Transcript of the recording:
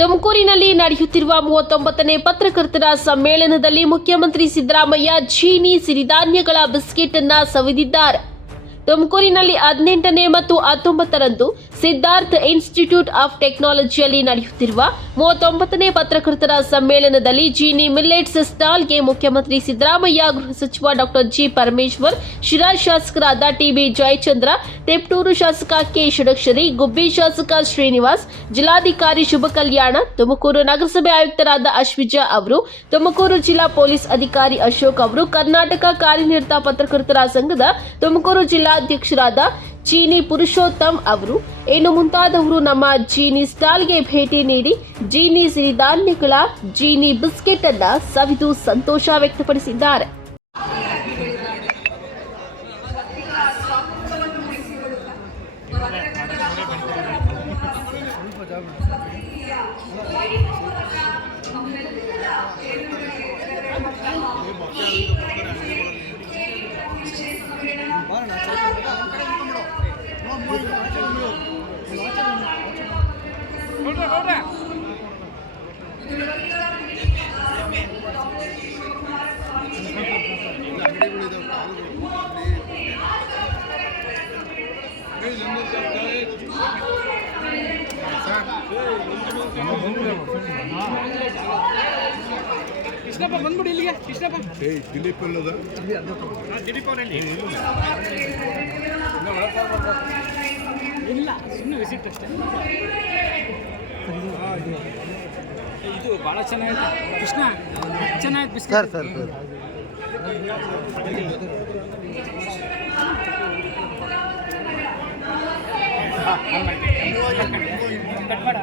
ತುಮಕೂರಿನಲ್ಲಿ ನಡೆಯುತ್ತಿರುವ ಮೂವತ್ತೊಂಬತ್ತನೇ ಪತ್ರಕರ್ತರ ಸಮ್ಮೇಳನದಲ್ಲಿ ಮುಖ್ಯಮಂತ್ರಿ ಸಿದ್ದರಾಮಯ್ಯ ಚೀನಿ ಸಿರಿಧಾನ್ಯಗಳ ಬಿಸ್ಕೆಟ್ ಅನ್ನ ಸವಿದಿದ್ದಾರೆ. ತುಮಕೂರಿನಲ್ಲಿ ಹದಿನೆಂಟನೇ ಮತ್ತು ಹತ್ತೊಂಬತ್ತರಂದು ಸಿದ್ಧಾರ್ಥ್ ಇನ್ಸ್ಟಿಟ್ಯೂಟ್ ಆಫ್ ಟೆಕ್ನಾಲಜಿಯಲ್ಲಿ ನಡೆಯುತ್ತಿರುವ ಮೂವತ್ತೊಂಬತ್ತನೇ ಪತ್ರಕರ್ತರ ಸಮ್ಮೇಳನದಲ್ಲಿ ಜೀನಿ ಮಿಲ್ಲೆಟ್ಸ್ ಸ್ಟಾಲ್ಗೆ ಮುಖ್ಯಮಂತ್ರಿ ಸಿದ್ದರಾಮಯ್ಯ, ಗೃಹ ಸಚಿವ ಡಾಕ್ಟರ್ ಜಿ ಪರಮೇಶ್ವರ್, ಶಿರಾ ಶಾಸಕರಾದ ಟಿಬಿ ಜಯಚಂದ್ರ, ತೆಪ್ಟೂರು ಶಾಸಕ ಕೆ. ಷಡಕ್ಷರಿ, ಗುಬ್ಬಿ ಶಾಸಕ ಶ್ರೀನಿವಾಸ್, ಜಿಲ್ಲಾಧಿಕಾರಿ ಶುಭ ಕಲ್ಯಾಣ, ತುಮಕೂರು ನಗರಸಭೆ ಆಯುಕ್ತರಾದ ಅಶ್ವಿಜಾ ಅವರು, ತುಮಕೂರು ಜಿಲ್ಲಾ ಪೊಲೀಸ್ ಅಧಿಕಾರಿ ಅಶೋಕ್ ಅವರು, ಕರ್ನಾಟಕ ಕಾರ್ಯನಿರತ ಪತ್ರಕರ್ತರ ಸಂಘದ ತುಮಕೂರು ಜಿಲ್ಲಾಧ್ಯಕ್ಷರಾದ ಚೀನಿ ಪುರುಷೋತ್ತಮ್ ಅವರು. ಇನ್ನು ಮುಂತಾದವರು ನಮ್ಮ ಜೀನಿ ಸ್ಟಾಲ್ಗೆ ಭೇಟಿ ನೀಡಿ ಜೀನಿ ಸಿರಿಧಾನ್ಯಗಳ ಜೀನಿ ಬಿಸ್ಕೆಟ್ ಅನ್ನ ಸವಿದು ಸಂತೋಷ ವ್ಯಕ್ತಪಡಿಸಿದ್ದಾರೆ. ಕೃಷ್ಣಪ್ಪ ಬಂದ್ಬಿಡಿ ಇಲ್ಲಿಗೆ ಕೃಷ್ಣಪ್ಪ. ಏ ದಿಲೀಪ್ ಅಲ್ಲದ? ಇಲ್ಲ ಸುಮ್ಮನೆ ವಿಸಿಟ್ ಅಷ್ಟೇ ಇದು ಭಾಳ ಚೆನ್ನಾಗಿದೆ ಕೃಷ್ಣ ಚೆನ್ನಾಗಿ biscuit sir sir sir cut ಮಾಡ